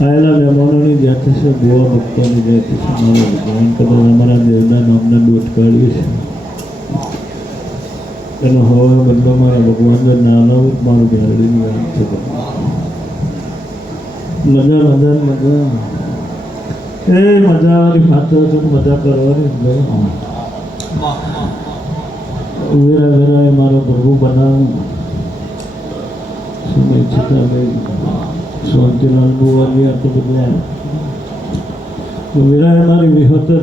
આયેલા મહેમાનોની જે થશે ગોવા ભક્તોની જે થશે મારો ભગવાન કદાચ અમારા દેવના નામને દોષ કાઢ્યું છે એનો હવે બદલો મારા ભગવાનને નાના મારું બિહાડીની વાત છે. મજા મજા મજા એ મજાની માત્ર છે, મજા કરવાની વેરા વેરા એ મારો પ્રભુ બનાવ સમય છતાં શાંતિલાલ બુવાની આ તો બધા વિરાય મારી વિહોતર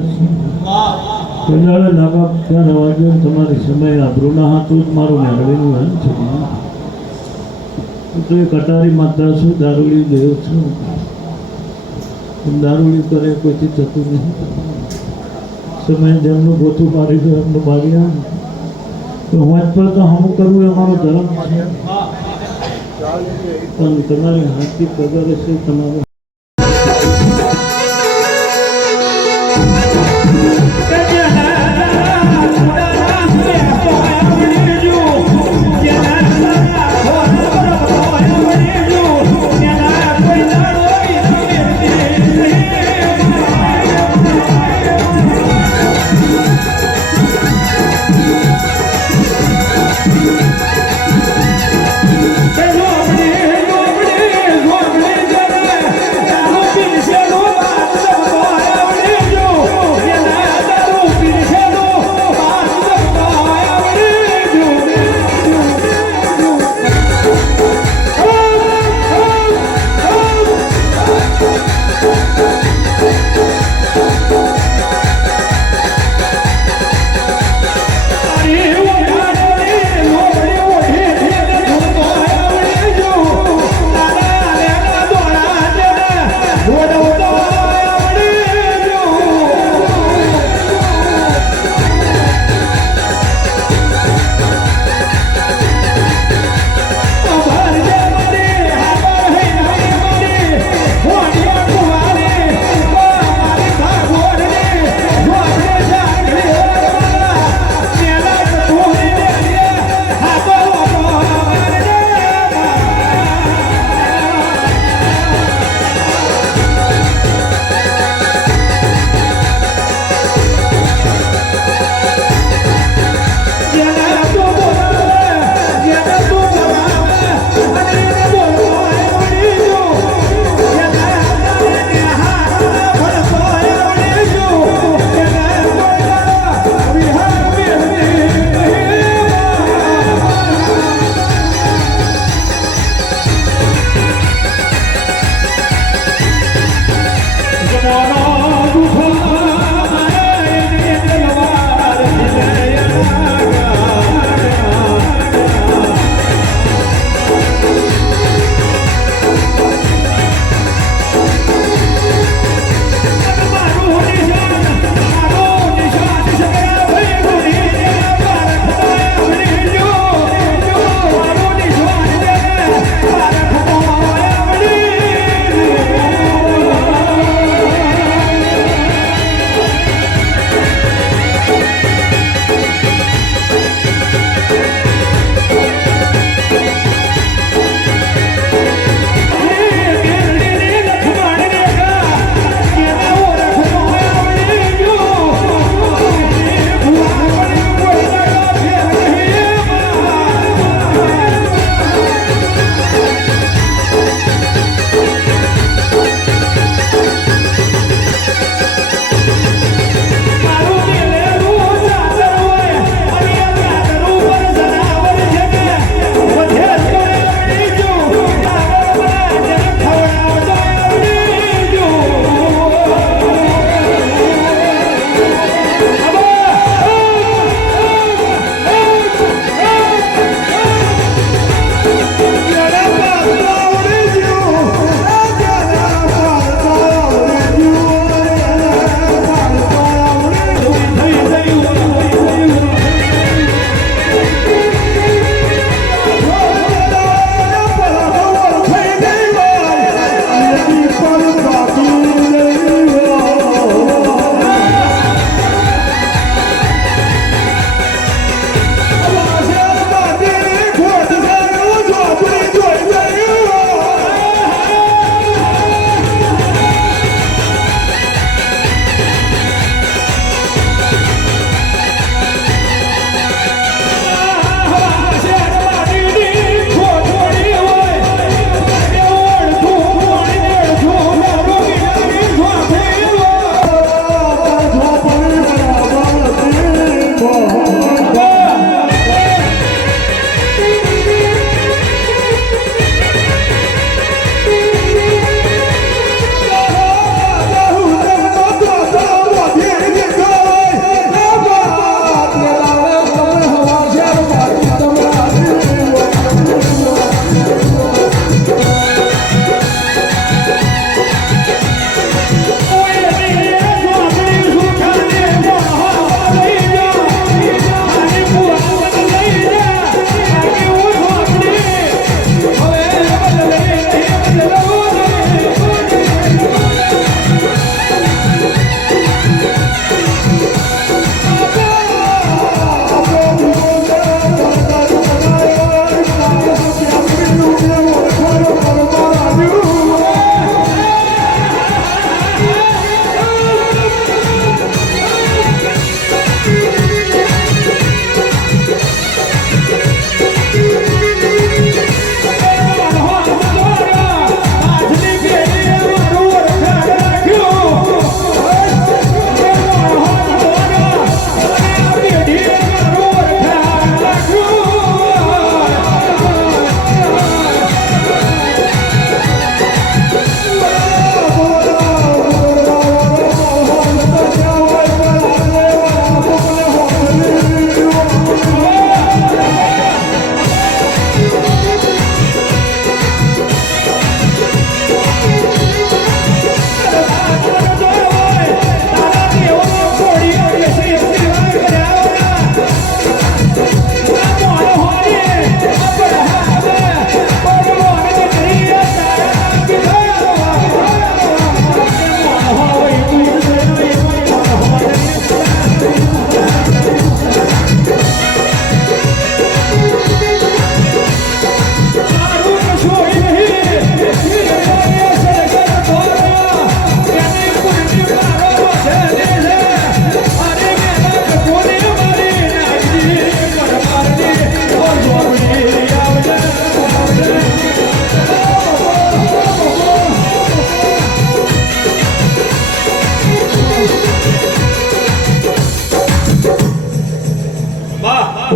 કંડાળે નાગા ત્યાં રવાજો તમારી સમય આબરૂના હાથું જ મારું મેળવેલું વાન છે. તો એ કટારી માતા છું, દારૂલી દેવ છું, દારૂલી કરે કોઈથી થતું નહીં. સમય જેમનું ગોથું મારી દો એમનું માર્યા તો હું જ પર તો હમું કરવું એ અમારો ધર્મ છે. પણ તમારી હાથથી પગાર હશે તમારો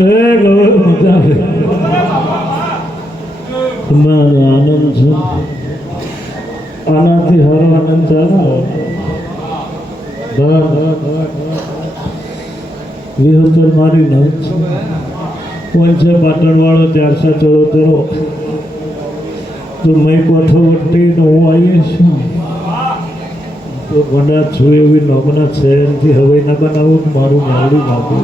ગૌરવ મજા આવે તમારો આનંદ છે આનાથી હારો આનંદ ચાલો વિહોતર મારી નંદ કોણ છે પાટણ વાળો 474 તો મેં કોઠો વટીને હું આવીએ છું તો મને છું એવી નોમના શહેરથી હવે ના બનાવું મારું મારું નાખું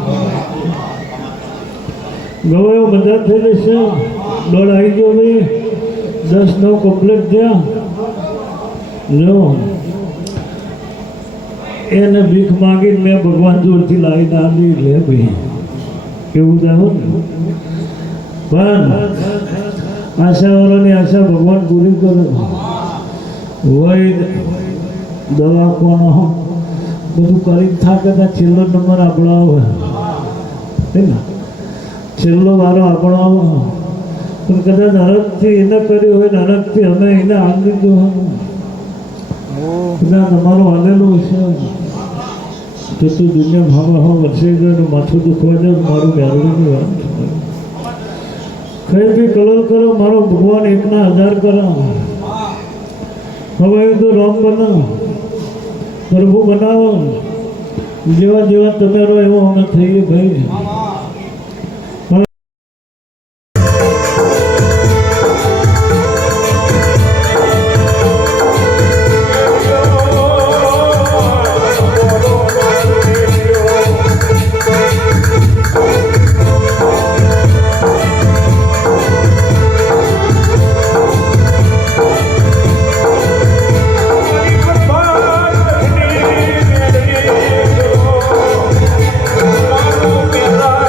ગવાયો બધા થઈ જશે દોડ આવી ગયો ભાઈ 10-9 કમ્પ્લીટ થયા જો એને ભીખ માંગીને મેં ભગવાન જોરથી લાવીને આવી લે ભાઈ કેવું જાણો ને પણ આશાવાળાની આશા ભગવાન પૂરી કરે વૈદ દવાખાનો બધું કરી થાકે તો છેલ્લો નંબર આપણો આવે ને છેલ્લો વારો આપણો આવે પણ કદાચ નરકથી એને કર્યું હોય નરકથી અમે એને આમ લીધું હોય તમારું આલેલું છે તો તું દુનિયા વર્ષે ગયો માથું દુખવા જાય મારું મેળવીની વાત કઈ બી કલર કરો મારો ભગવાન 1,000 કરો હવે તો રામ બનાવો પ્રભુ બનાવો જેવા જેવા તમે રહો એવો અમે થઈએ ભાઈ Bye.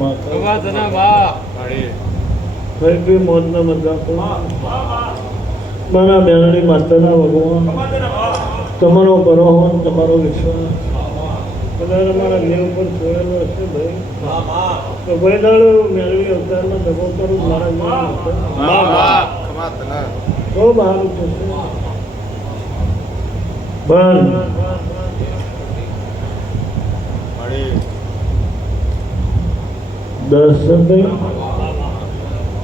માતા થઈ ગઈ મોજના મજા મારા બેનડી માતાના ભગવાન તમારો કરો હો તમારો વિશ્વાસ કદાચ અમારા દેવ પર છોડેલો હશે ભાઈ તો ભાઈ દાડો મેળવી અવતારમાં ધગો કરું મારા બહુ સારું થશે પણ દર્શન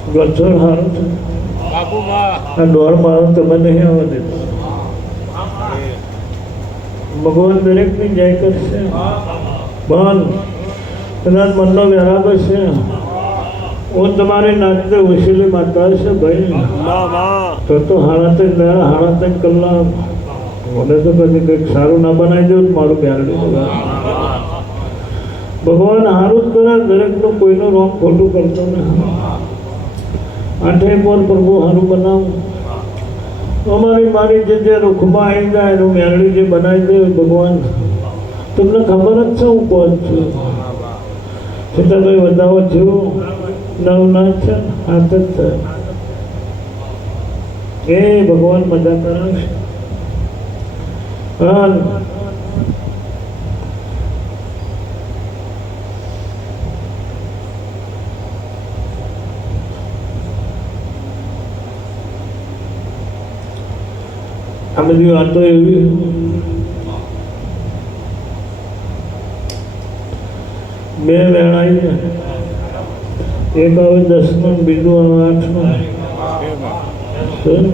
ગઠોર સારું છે આ દોડ મારો તમે નહીં આવવા દેતો ભગવાન દરેકની જય કરશે પણ કદાચ મનનો વ્યારાગ છે હું તમારી નાચતે વસીલી માતા છે ભાઈ તો હાડા ત્રણ કલાક મને તો કદી કંઈક સારું ના બનાવી દઉં મારું બેરડી ભગવાન સારું જ કરે દરેકનું કોઈનું રોંગ ખોટું કરતો નથી આઠે પર પ્રભુ સારું બનાવું મારી જે રૂખમાં આવી જાય એનું મેરડી જે બનાવી દે ભગવાન તમને ખબર જ છે હું કોણ છું છતાં કંઈ વધાવો છું નવ ના છે હાથ જ થાય એ ભગવાન મજા કરાવે આ બધી વાતો એવી બે વેણ આવી જાય એક આવે 10નું બીજું આવે 8નું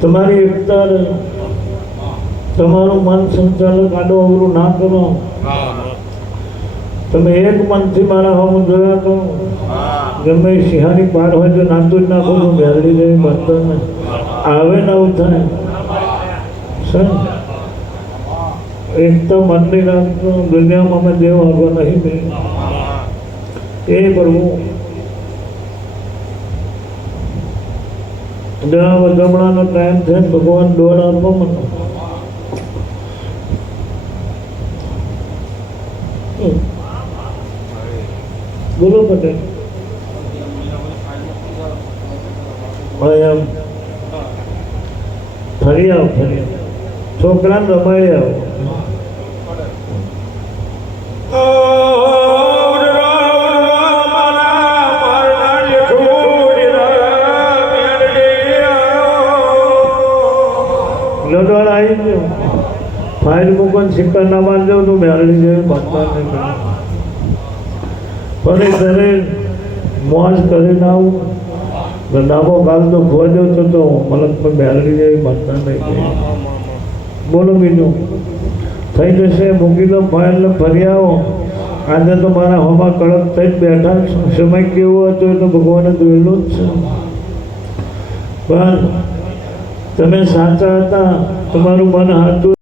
તમારી એકતા તમારું મન સંચાલક આડો અવરું ના કરો તમે એક મનથી મારા હમ જોયા કરો ગમે સિંહાની પાર હોય તો નાતું જ નાખો તો બેરડી જેવી બનતો આવે નવું થાય સર એક તો મનની રાખતો દુનિયામાં અમે દેવ આગળ નહીં બે એ પ્રભુ જમણાનો ટાઈમ થાય ભગવાન દોડ આપો મને બોલો પટેલ એમ ફરી આવો છોકરાને રમાડી આવો લડવાળ આવી ગયો ફાઇલ મૂકીને સિક્કા ના મારજો તો મેળવી જાય બાંધવા નહીં પણ ઘરે મોજ કરીને આવું ડાબો ગાલ તો ખોજો તો મલક પર બેલડી જેવી બાંધતા નહીં બોલો બીજું થઈ જશે મૂકી દો ફાઇલ ફરી આવો આજે તો મારા હોમાં કડક થઈ જ બેઠા સમય કેવો હતો એ તો ભગવાને જોયેલું જ છે પણ તમે સાચા હતા તમારું મન હાથું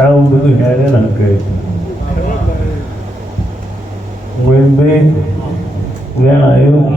આવું બધું હેરે ના કહે મોહિનભાઈ વેણ આવ્યું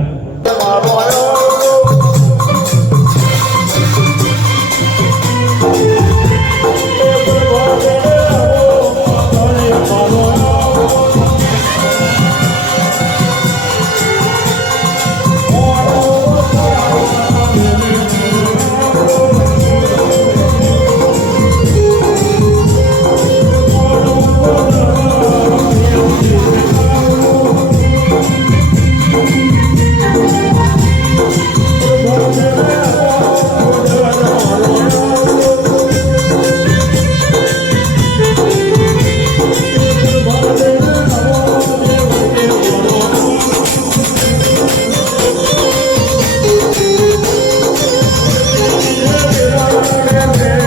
Yeah.